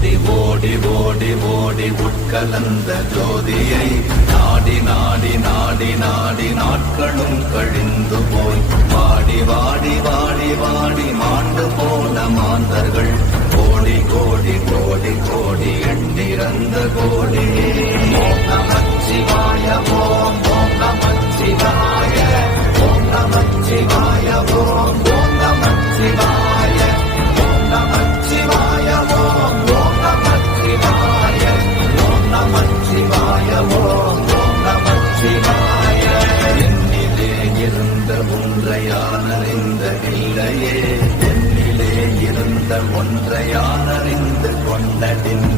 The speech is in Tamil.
ஓடி ஓடி ஓடி உட்கலந்த ஜோதியை நாடி நாடி நாடி நாடி நாட்களும் கழிந்து போய் வாடி வாடி வாடி வாடி மாண்டு போன மாந்தர்கள் கோடி கோடி கோடி கோடி எண்ணிறந்த கோடியே ஓம் நமச்சிவாய ஓம் ஓம் நமச்சிவாய ஓம் நமச்சிவாய ஓம் ஓம் நமச்சிவாய ஓம் நமச்சிவாய ஓம் ஓம் நமச்சிவாய ஓம் நமச்சிவாய ஓம் ஓம் நமச்சிவாய என்னிலே இருந்த ஒன்றையானறிந்த இல்லையே என்னிலே இருந்த ஒன்றையானறிந்து கொண்டடின்